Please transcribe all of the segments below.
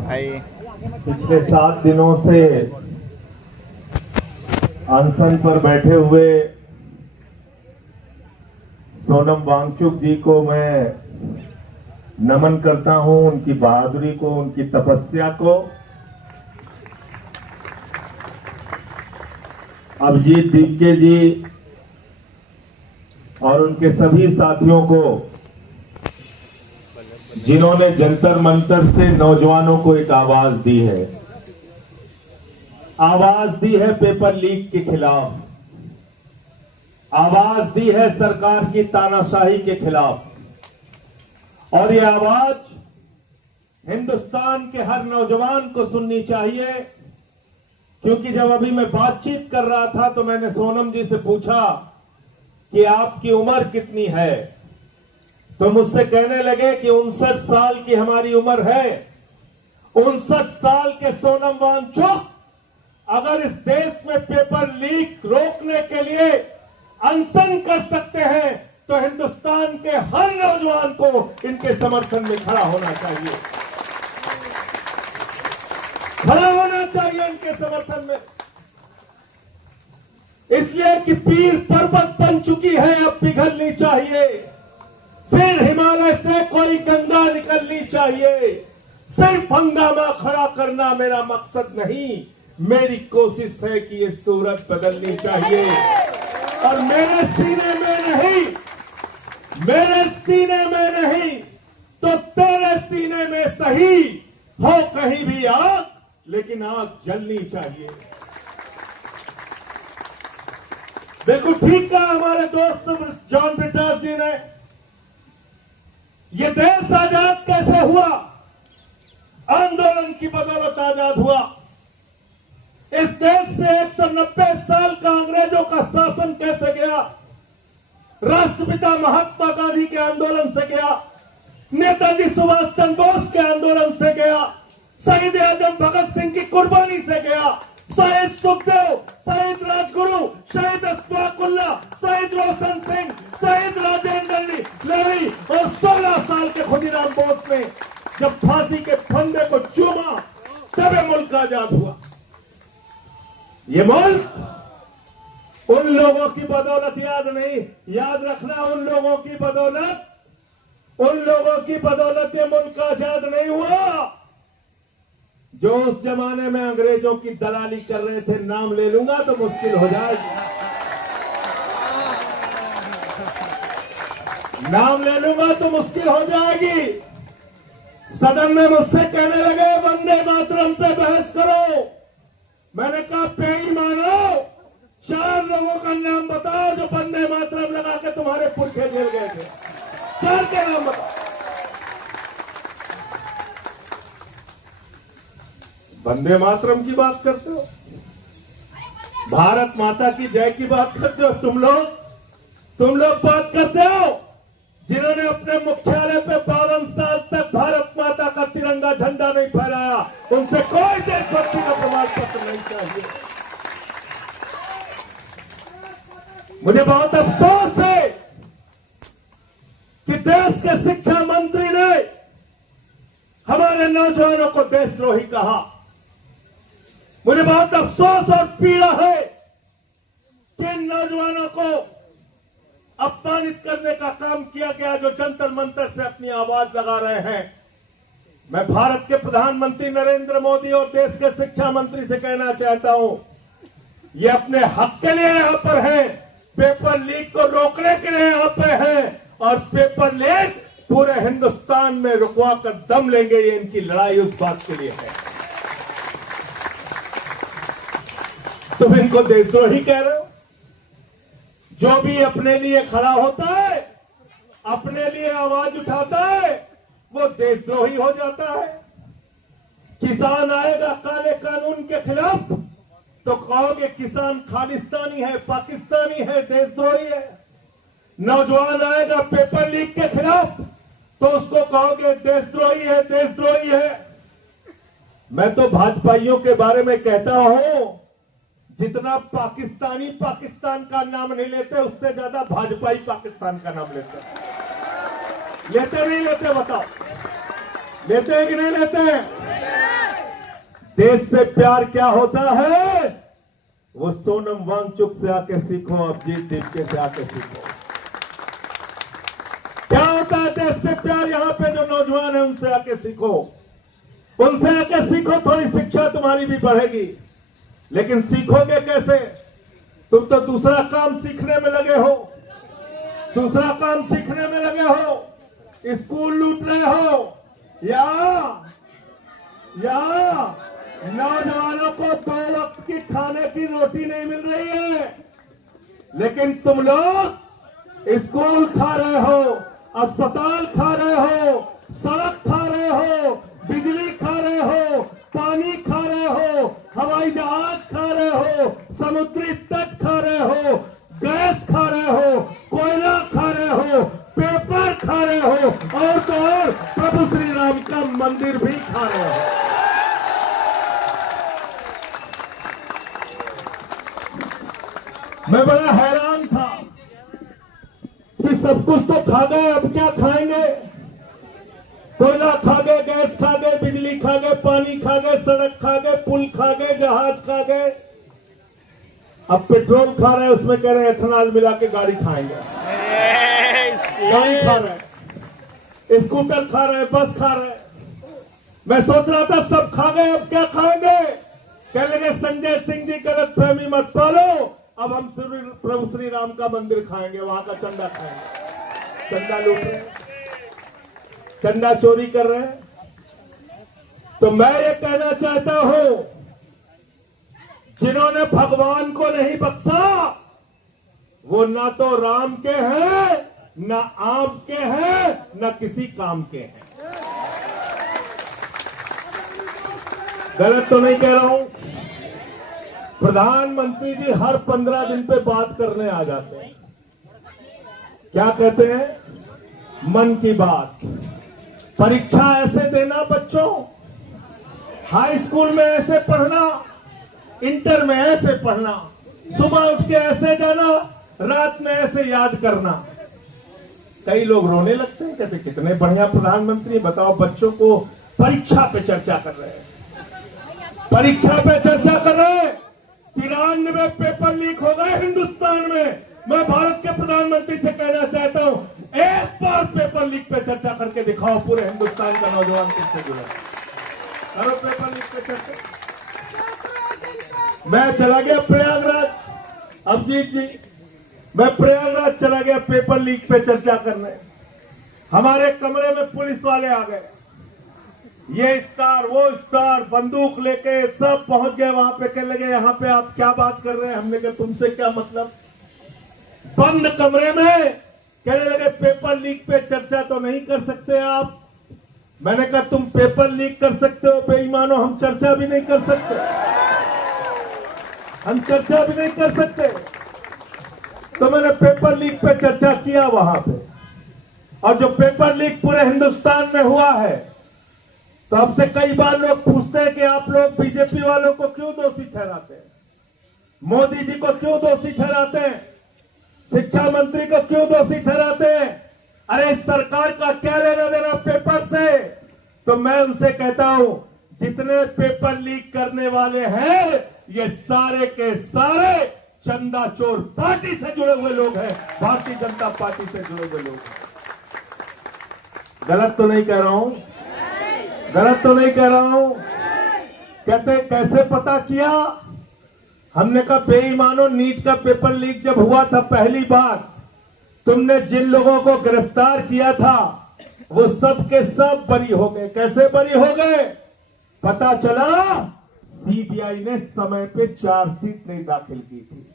भाई पिछले 7 दिनों से अनशन पर बैठे हुए सोनम वांगचुक जी को मैं नमन करता हूं, उनकी बहादुरी को, उनकी तपस्या को। अभिजीत दीपके जी और उनके सभी साथियों को, जिन्होंने जंतर मंतर से नौजवानों को एक आवाज दी है, आवाज दी है पेपर लीक के खिलाफ, आवाज दी है सरकार की तानाशाही के खिलाफ। और ये आवाज हिंदुस्तान के हर नौजवान को सुननी चाहिए, क्योंकि जब अभी मैं बातचीत कर रहा था तो मैंने सोनम जी से पूछा कि आपकी उम्र कितनी है, तो मुझसे कहने लगे कि 59 साल की हमारी उम्र है। 59 साल के सोनम वांगचुक अगर इस देश में पेपर लीक रोकने के लिए अनशन कर सकते हैं तो हिंदुस्तान के हर नौजवान को इनके समर्थन में खड़ा होना चाहिए, खड़ा होना चाहिए इनके समर्थन में। इसलिए कि पीर पर्वत बन चुकी है, अब पिघलनी चाहिए। फिर हिमालय से कोई गंगा निकलनी चाहिए। सिर्फ हंगामा खड़ा करना मेरा मकसद नहीं, मेरी कोशिश है कि ये सूरत बदलनी चाहिए। और मेरे सीने में नहीं, मेरे सीने में नहीं तो तेरे सीने में सही हो कहीं भी आग, लेकिन आग जलनी चाहिए। देखो ठीक कहा हमारे दोस्त जॉन ब्रिटास जी ने, ये देश आजाद कैसे हुआ? आंदोलन की बदौलत आजाद हुआ। इस देश से 190 साल का अंग्रेजों का शासन कैसे गया? राष्ट्रपिता महात्मा गांधी के आंदोलन से गया, नेताजी सुभाष चंद्र बोस के आंदोलन से गया, शहीद आजम भगत सिंह की कुर्बानी से गया, शहीद सुखदेव, शहीद राजगुरु, शहीद अशफाकुल्लाह, शहीद रोशन सिंह, शहीद राजेंद्र लवी और 16 साल के खुदीराम बोस ने जब फांसी के फंदे को चूमा तब ये मुल्क आजाद हुआ। ये मुल्क उन लोगों की बदौलत याद नहीं, याद रखना, उन लोगों की बदौलत, उन लोगों की बदौलत ये मुल्क आजाद नहीं हुआ जो उस जमाने में अंग्रेजों की दलाली कर रहे थे। नाम ले लूंगा तो मुश्किल हो जाएगी, नाम ले लूंगा तो मुश्किल हो जाएगी। सदन में मुझसे कहने लगे वंदे मातरम पे बहस करो। मैंने कहा पे ही मानो, 4 लोगों का नाम बताओ जो वंदे मातरम लगा के तुम्हारे पुरखे जेल गए थे। 4 के नाम बताओ। वंदे मातरम की बात करते हो, भारत माता की जय की बात करते हो, तुम लोग बात करते हो जिन्होंने अपने मुख्यालय पे 52 साल तक भारत माता का तिरंगा झंडा नहीं फहराया, उनसे कोई देशभक्ति का प्रमाण पत्र नहीं चाहिए। मुझे बहुत अफसोस है कि देश के शिक्षा मंत्री ने हमारे नौजवानों को देशद्रोही कहा। मुझे बहुत अफसोस और पीड़ा है कि इन नौजवानों को अपमानित करने का काम किया गया जो जंतर मंतर से अपनी आवाज लगा रहे हैं। मैं भारत के प्रधानमंत्री नरेंद्र मोदी और देश के शिक्षा मंत्री से कहना चाहता हूं, ये अपने हक के लिए यहां पर है, पेपर लीक को रोकने के लिए यहां पे है, और पेपर लीक पूरे हिंदुस्तान में रुकवा कर दम लेंगे। ये इनकी लड़ाई उस बात के लिए है। तुम इनको देशद्रोही कह रहे हो? जो भी अपने लिए खड़ा होता है, अपने लिए आवाज उठाता है, वो देशद्रोही हो जाता है। किसान आएगा काले कानून के खिलाफ तो कहोगे किसान खालिस्तानी है, पाकिस्तानी है, देशद्रोही है। नौजवान आएगा पेपर लीक के खिलाफ तो उसको कहोगे देशद्रोही है, देशद्रोही है। मैं तो भाजपाइयों के बारे में कहता हूं, जितना पाकिस्तानी पाकिस्तान का नाम नहीं लेते उससे ज्यादा भाजपाई पाकिस्तान का नाम लेते हैं। लेते नहीं लेते बताओ? लेते हैं कि नहीं लेते हैं? देश से प्यार क्या होता है वो सोनम वांगचुक से आके सीखो, अभिजीत दीपके से आके सीखो। क्या होता है देश से प्यार? यहां पे जो नौजवान है उनसे आके सीखो, उनसे आके सीखो, थोड़ी शिक्षा तुम्हारी भी बढ़ेगी। लेकिन सीखोगे कैसे? तुम तो दूसरा काम सीखने में लगे हो, दूसरा काम सीखने में लगे हो, स्कूल लूट रहे हो, या नौजवानों को 2 वक्त की खाने की रोटी नहीं मिल रही है, लेकिन तुम लोग स्कूल खा रहे हो, अस्पताल खा रहे हो, सड़क खा रहे हो, बिजली खा रहे हो, पानी खा रहे हो, हवाई जहाज खा रहे हो, समुद्री तट खा रहे हो, गैस खा रहे हो, कोयला खा रहे हो, पेपर खा रहे हो, और तो और प्रभु श्री राम का मंदिर भी खा रहे हो। मैं बड़ा हैरान था कि सब कुछ तो खा गए, अब क्या खाएंगे? कोयला खा गए, गैस खा गए, बिजली खा गए, पानी खा गए, सड़क खा गए, पुल खा गए, जहाज खा गए, अब पेट्रोल खा रहे हैं, उसमें कह रहे हैं एथेनॉल मिला के गाड़ी खाएंगे। गाड़ी खा रहे हैं, स्कूटर खा रहे हैं, बस खा रहे हैं। मैं सोच रहा था सब खा गए, अब क्या खाएंगे? कह लगे संजय सिंह जी गलत फहमी मत पालो, अब हम प्रभु श्री राम का मंदिर खाएंगे, वहां का चंदा खाएंगे। चंदा लूट रहे हैं, चंदा चोरी कर रहे हैं। तो मैं ये कहना चाहता हूं, जिन्होंने भगवान को नहीं बख्शा वो ना तो राम के हैं, ना आम के हैं, ना किसी काम के हैं। गलत तो नहीं कह रहा हूं? प्रधानमंत्री जी हर 15 दिन पे बात करने आ जाते हैं। क्या कहते हैं? मन की बात। परीक्षा ऐसे देना बच्चों, हाई स्कूल में ऐसे पढ़ना, इंटर में ऐसे पढ़ना, सुबह उठ के ऐसे जाना, रात में ऐसे याद करना। कई लोग रोने लगते हैं, कहते कितने बढ़िया प्रधानमंत्री, बताओ बच्चों को परीक्षा पे चर्चा कर रहे हैं, परीक्षा पे चर्चा कर रहे हैं। 93 पेपर लीक हो गए हिंदुस्तान में। मैं भारत के प्रधानमंत्री से कहना चाहता हूं, एक बार पेपर लीक पे चर्चा करके दिखाओ, पूरे हिंदुस्तान का नौजवान किससे जुड़ा। करो पेपर लीक पे चर्चा। मैं चला गया प्रयागराज, अभिजीत जी, मैं प्रयागराज चला गया पेपर लीक पे चर्चा करने। हमारे कमरे में पुलिस वाले आ गए, ये स्टार वो स्टार बंदूक लेके सब पहुंच गए वहां पे। कहने लगे यहाँ पे आप क्या बात कर रहे हैं? हमने कहा तुमसे क्या मतलब? बंद कमरे में कहने लगे पेपर लीक पे चर्चा तो नहीं कर सकते आप। मैंने कहा तुम पेपर लीक कर सकते हो बेईमानो, हम चर्चा भी नहीं कर सकते, हम चर्चा भी नहीं कर सकते। तो मैंने पेपर लीक पे चर्चा किया वहां पे, और जो पेपर लीक पूरे हिंदुस्तान में हुआ है, तो हमसे कई बार लोग पूछते हैं कि आप लोग बीजेपी वालों को क्यों दोषी ठहराते हैं, मोदी जी को क्यों दोषी ठहराते हैं, शिक्षा मंत्री को क्यों दोषी ठहराते हैं? अरे इस सरकार का क्या लेना देना पेपर से? तो मैं उनसे कहता हूं, जितने पेपर लीक करने वाले हैं ये सारे के सारे चंदा चोर पार्टी से जुड़े हुए लोग हैं, भारतीय जनता पार्टी से जुड़े हुए लोग हैं। गलत तो नहीं कह रहा हूं? गलत तो नहीं कह रहा हूं? कहते कैसे पता किया? हमने कहा बेईमानों, नीट का पेपर लीक जब हुआ था पहली बार, तुमने जिन लोगों को गिरफ्तार किया था वो सब के सब बरी हो गए। कैसे बरी हो गए? पता चला सीबीआई ने समय पे चार्जशीट नहीं दाखिल की थी।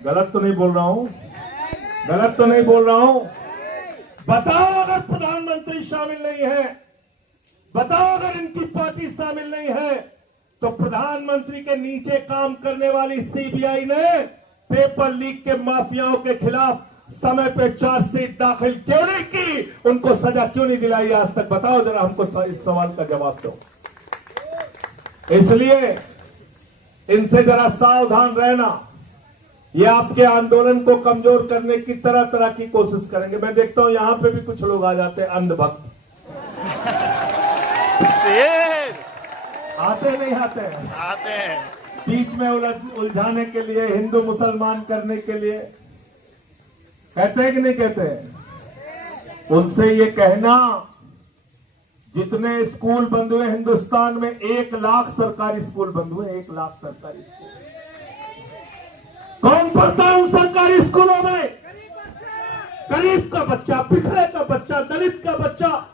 गलत तो नहीं बोल रहा हूं? गलत तो नहीं बोल रहा हूं? बताओ अगर प्रधानमंत्री शामिल नहीं है, बताओ अगर इनकी पार्टी शामिल नहीं है, तो प्रधानमंत्री के नीचे काम करने वाली सीबीआई ने पेपर लीक के माफियाओं के खिलाफ समय पे चार्जशीट दाखिल क्यों नहीं की? उनको सजा क्यों नहीं दिलाई आज तक? बताओ जरा हमको इस सवाल का जवाब दो। इसलिए इनसे जरा सावधान रहना। ये आपके आंदोलन को कमजोर करने की तरह तरह की कोशिश करेंगे। मैं देखता हूं यहां पे भी कुछ लोग आ जाते हैं अंधभक्त। आते नहीं आते हैं बीच में उलझाने के लिए, हिंदू मुसलमान करने के लिए। कहते हैं कि नहीं कहते हैं? उनसे ये कहना, जितने स्कूल बंद हुए हिंदुस्तान में, 1 लाख सरकारी स्कूल बंद हुए, 1 लाख सरकारी स्कूल। कौन पढ़ता है उन सरकारी स्कूलों में? गरीब का बच्चा, पिछड़े का बच्चा, दलित का बच्चा।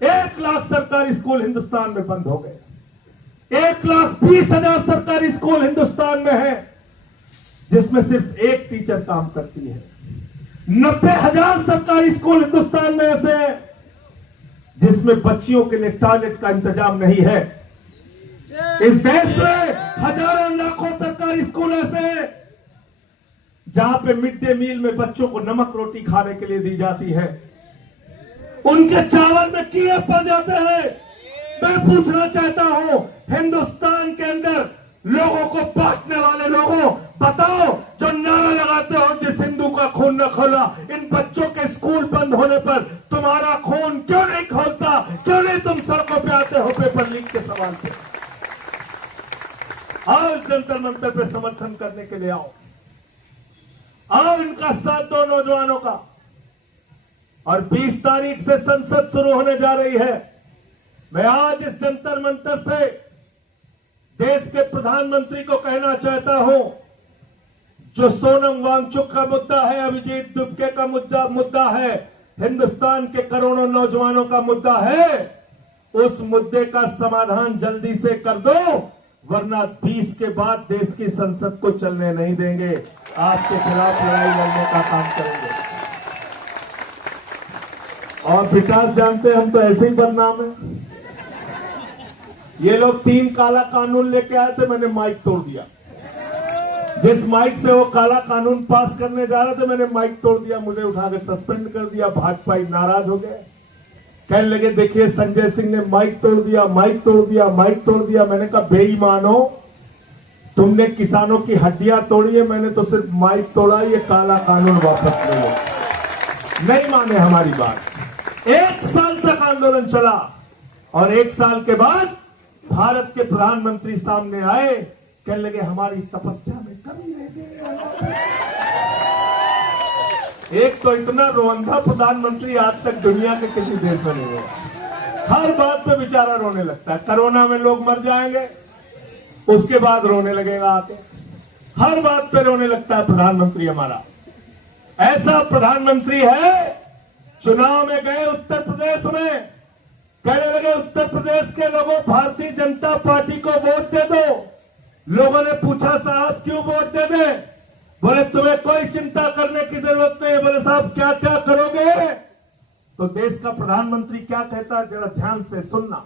1 लाख सरकारी स्कूल हिंदुस्तान में बंद हो गए। 1,20,000 सरकारी स्कूल हिंदुस्तान में है, जिसमें सिर्फ एक टीचर काम करती है। 90,000 सरकारी स्कूल हिंदुस्तान में ऐसे हैं जिसमें बच्चियों के लिए टॉयलेट का इंतजाम नहीं है। इस देश में हजारों लाखों सरकारी स्कूल ऐसे हैं जहां पे मिड डे मील में बच्चों को नमक रोटी खाने के लिए दी जाती है। उनके चावल में कीड़े पड़ जाते हैं। मैं पूछना चाहता हूं, हिंदुस्तान के अंदर लोगों को बांटने वाले लोगों, बताओ, जो नारा लगाते हो जिस हिंदू का खून न खोला, इन बच्चों के स्कूल बंद होने पर तुम्हारा खून क्यों नहीं खोलता? क्यों नहीं तुम सड़कों पे आते हो पेपर लीक के सवाल पे? आओ जंतर मंतर पे समर्थन करने के लिए आओ इनका साथ दो नौजवानों का। और 20 तारीख से संसद शुरू होने जा रही है। मैं आज इस जंतर मंतर से देश के प्रधानमंत्री को कहना चाहता हूं, जो सोनम वांगचुक का मुद्दा है, अभिजीत दुबे का मुद्दा है, हिंदुस्तान के करोड़ों नौजवानों का मुद्दा है, उस मुद्दे का समाधान जल्दी से कर दो, वरना 20 के बाद देश की संसद को चलने नहीं देंगे। आपके खिलाफ लड़ाई लड़ने का काम करेंगे। और विकास जानते हैं, हम तो ऐसे ही बदनाम है। ये लोग 3 काला कानून लेके आए थे, मैंने माइक तोड़ दिया। जिस माइक से वो काला कानून पास करने जा रहे थे, मैंने माइक तोड़ दिया, मुझे उठा के सस्पेंड कर दिया। भाजपा नाराज हो गए, कहने लगे देखिए संजय सिंह ने माइक तोड़ दिया, माइक तोड़ दिया, माइक तोड़ दिया। मैंने कहा बेईमानो, तुमने किसानों की हड्डियां तोड़ी है, मैंने तो सिर्फ माइक तोड़ा, ये काला कानून वापस ले लो। नहीं माने हमारी बात। 1 साल तक आंदोलन चला और 1 साल के बाद भारत के प्रधानमंत्री सामने आए, कहने लगे हमारी तपस्या में कमी रह गई। एक तो इतना रोंधा प्रधानमंत्री आज तक दुनिया के किसी देश में नहीं हुआ। हर बात पे बेचारा रोने लगता है। कोरोना में लोग मर जाएंगे, उसके बाद रोने लगेगा आके। हर बात पे रोने लगता है प्रधानमंत्री हमारा। ऐसा प्रधानमंत्री है, चुनाव में गए उत्तर प्रदेश में, कहने लगे उत्तर प्रदेश के लोगों, भारतीय जनता पार्टी को वोट दे दो। लोगों ने पूछा साहब क्यों वोट दे दे? बोले तुम्हें कोई चिंता करने की जरूरत नहीं। बोले साहब क्या क्या करोगे? तो देश का प्रधानमंत्री क्या कहता है, जरा ध्यान से सुनना।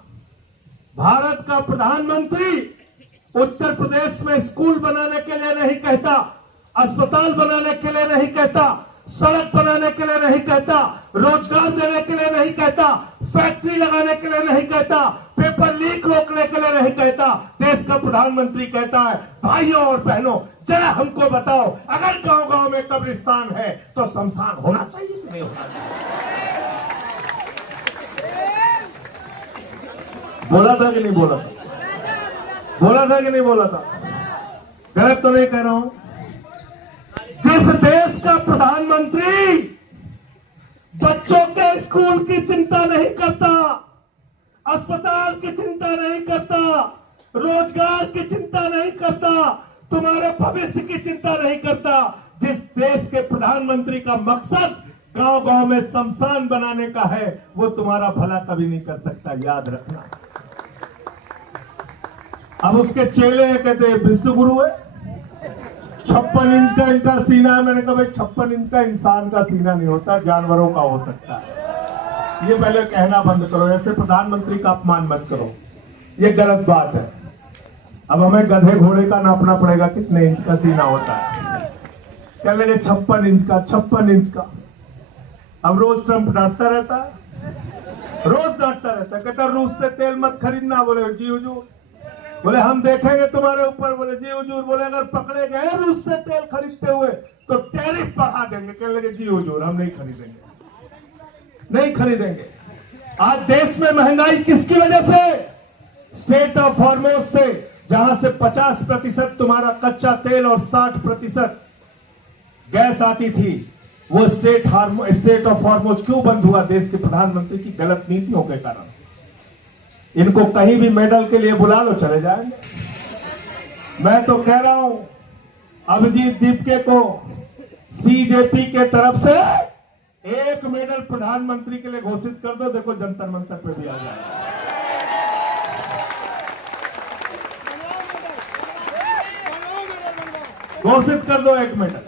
भारत का प्रधानमंत्री उत्तर प्रदेश में स्कूल बनाने के लिए नहीं कहता, अस्पताल बनाने के लिए नहीं कहता, सड़क बनाने के लिए नहीं कहता, रोजगार देने के लिए नहीं कहता, फैक्ट्री लगाने के लिए नहीं कहता, पेपर लीक रोकने के लिए नहीं कहता। देश का प्रधानमंत्री कहता है भाइयों और बहनों, जरा हमको बताओ, अगर गांव गांव में कब्रिस्तान है तो शमशान होना चाहिए कि नहीं होना चाहिए? बोला था कि नहीं बोला था? बोला था कि नहीं बोला था? गलत तो नहीं कह रहा हूं। जिस देश का प्रधानमंत्री बच्चों के स्कूल की चिंता नहीं करता, अस्पताल की चिंता नहीं करता, रोजगार की चिंता नहीं करता, तुम्हारे भविष्य की चिंता नहीं करता, जिस देश के प्रधानमंत्री का मकसद गांव गांव में शमशान बनाने का है, वो तुम्हारा भला कभी नहीं कर सकता, याद रखना। अब उसके चेले हैं, कहते हैं विश्व गुरु है, 56 इंच का इनका सीना है। मैंने कहा भाई 56 इंच का इंसान का सीना नहीं होता, जानवरों का हो सकता है। ये पहले कहना बंद करो, ऐसे प्रधानमंत्री का अपमान मत करो, ये गलत बात है। अब हमें गधे घोड़े का नापना पड़ेगा कितने इंच का सीना होता है। क्या लगे 56 इंच का, 56 इंच का। अब रोज ट्रंप डांटता रहता है, रोज डांटता रहता है, कहता रूस से तेल मत खरीदना। बोले जी हुजूर, बोले हम देखेंगे तुम्हारे ऊपर। बोले जी हुजूर। बोले अगर पकड़े गए रूस से तेल खरीदते हुए तो टैरिफ बढ़ा देंगे। कहने लगे जी हुजूर हम नहीं खरीदेंगे, नहीं खरीदेंगे। आज देश में महंगाई किसकी वजह से? स्टेट ऑफ हॉर्मोज से, जहां से 50% तुम्हारा कच्चा तेल और 60% गैस आती थी। वो स्टेट ऑफ हॉर्मोज क्यों बंद हुआ? देश के प्रधानमंत्री की गलत नीतियों के कारण। इनको कहीं भी मेडल के लिए बुला लो, चले जाएंगे। मैं तो कह रहा हूं अभिजीत दीपके को सीजेपी के तरफ से एक मेडल प्रधानमंत्री के लिए घोषित कर दो, देखो जंतर मंतर पे भी आ जाएगा। घोषित कर दो एक मेडल,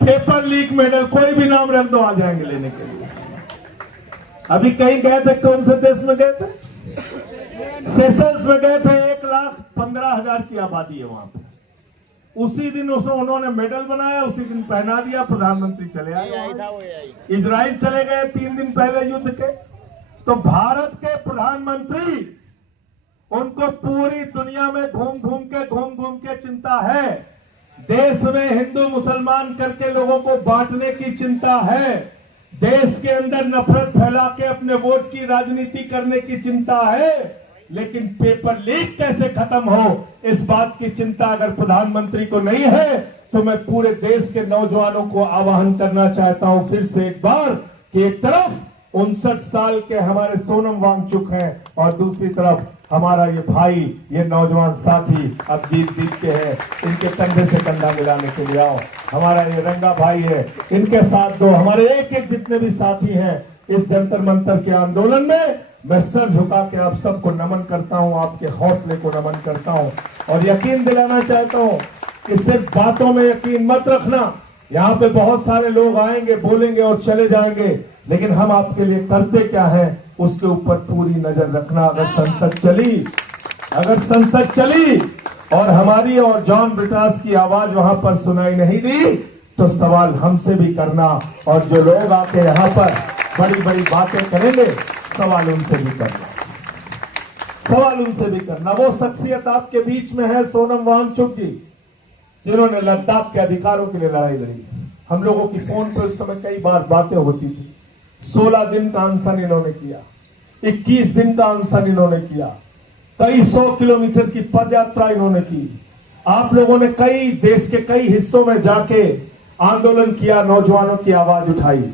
पेपर लीक मेडल, कोई भी नाम रख दो, आ जाएंगे लेने के लिए। अभी कहीं गए थे, कौन से देश में गए थे? सेशल्स में गए थे। 1,15,000 की आबादी है वहां पे। उसी दिन उन्होंने मेडल बनाया, उसी दिन पहना दिया, प्रधानमंत्री चले आए। इजराइल चले गए 3 दिन पहले युद्ध के। तो भारत के प्रधानमंत्री, उनको पूरी दुनिया में घूम घूम के चिंता है। देश में हिंदू मुसलमान करके लोगों को बांटने की चिंता है। देश के अंदर नफरत फैला के अपने वोट की राजनीति करने की चिंता है। लेकिन पेपर लीक कैसे खत्म हो, इस बात की चिंता अगर प्रधानमंत्री को नहीं है, तो मैं पूरे देश के नौजवानों को आह्वान करना चाहता हूं फिर से एक बार कि एक तरफ 59 साल के हमारे सोनम वांगचुक हैं और दूसरी तरफ हमारा ये भाई, ये नौजवान साथी अभिजीत दीपके है। इनके कंधे से कंधा मिलाने के लिए आओ। हमारा ये रंगा भाई है, इनके साथ दो। हमारे एक जितने भी साथी हैं इस जंतर मंतर के आंदोलन में, मैं सर झुका के आप सबको नमन करता हूं, आपके हौसले को नमन करता हूं और यकीन दिलाना चाहता हूं कि सिर्फ बातों में यकीन मत रखना। यहाँ पे बहुत सारे लोग आएंगे, बोलेंगे और चले जाएंगे, लेकिन हम आपके लिए करते क्या है उसके ऊपर पूरी नजर रखना। अगर संसद चली और हमारी और जॉन ब्रिटास की आवाज वहां पर सुनाई नहीं दी, तो सवाल हमसे भी करना। और जो लोग आके यहाँ पर बड़ी बड़ी बातें करेंगे, सवाल उनसे भी करना। वो शख्सियत आपके बीच में है सोनम वांगचुक जी, जिन्होंने लद्दाख के अधिकारों के लिए लड़ाई लड़ी। हम लोगों की फोन पर उस समय कई बार बातें होती थी। 16 दिन का अनशन इन्होंने किया, 21 दिन का अनशन इन्होंने किया, कई 100 किलोमीटर की पद यात्रा इन्होंने की। आप लोगों ने कई देश के कई हिस्सों में जाके आंदोलन किया, नौजवानों की आवाज उठाई।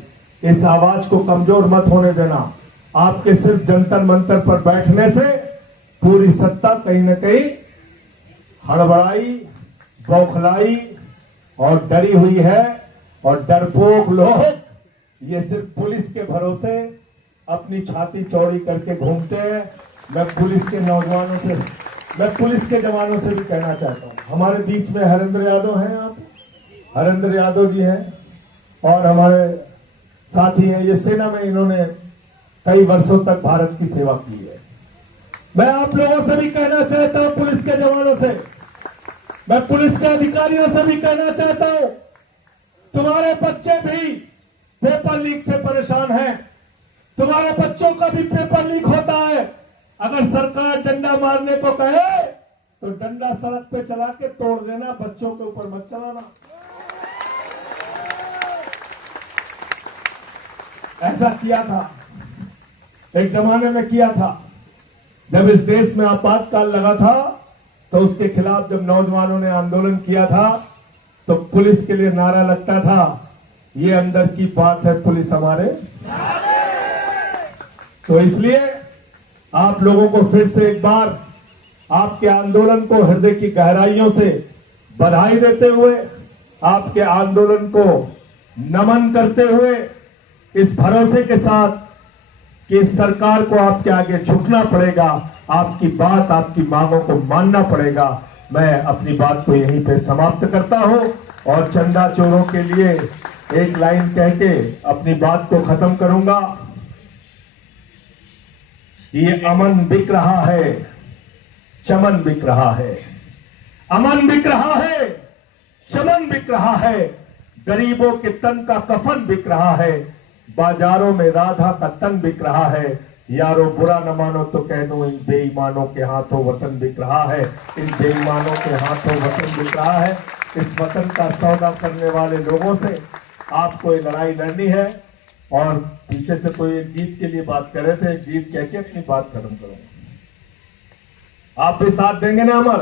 इस आवाज को कमजोर मत होने देना। आपके सिर्फ जंतर मंतर पर बैठने से पूरी सत्ता कहीं न कहीं हड़बड़ाई, बौखलाई और डरी हुई है। और डरपोक लोग ये सिर्फ पुलिस के भरोसे अपनी छाती चौड़ी करके घूमते हैं। मैं पुलिस के जवानों से भी कहना चाहता हूं, हमारे बीच में हरेंद्र यादव हैं, आप हरेंद्र यादव जी हैं और हमारे साथी हैं। ये सेना में इन्होंने कई वर्षों तक भारत की सेवा की है। मैं आप लोगों से भी कहना चाहता हूं, पुलिस के जवानों से, मैं पुलिस के अधिकारियों से भी कहना चाहता हूं, तुम्हारे बच्चे भी पेपर लीक से परेशान हैं। तुम्हारे बच्चों का भी पेपर लीक होता है। अगर सरकार डंडा मारने को कहे तो डंडा सड़क पे चला के तोड़ देना, बच्चों के ऊपर मत चलाना। ऐसा किया था, एक जमाने में किया था, जब इस देश में आपातकाल लगा था, तो उसके खिलाफ जब नौजवानों ने आंदोलन किया था, तो पुलिस के लिए नारा लगता था, ये अंदर की बात है, पुलिस हमारे। तो इसलिए आप लोगों को फिर से एक बार आपके आंदोलन को हृदय की गहराइयों से बधाई देते हुए, आपके आंदोलन को नमन करते हुए, इस भरोसे के साथ कि इस सरकार को आपके आगे झुकना पड़ेगा, आपकी बात, आपकी मांगों को मानना पड़ेगा, मैं अपनी बात को यहीं पे समाप्त करता हूं और चंदा चोरों के लिए एक लाइन कह के अपनी बात को खत्म करूंगा। ये अमन बिक रहा है, चमन बिक रहा है, अमन बिक रहा है, चमन बिक रहा है, गरीबों के तन का कफन बिक रहा है, बाजारों में राधा का तन बिक रहा है, यारो बुरा न मानो तो कह दो, इन बेईमानों के हाथों वतन बिक रहा है, इन बेईमानों के हाथों वतन बिक रहा है। इस वतन का सौदा करने वाले लोगों से आपको ये लड़ाई लड़नी है। और पीछे से कोई एक गीत के लिए बात कर रहे थे, गीत कह के अपनी बात खत्म करूंगा। आप भी साथ देंगे ना हमारा?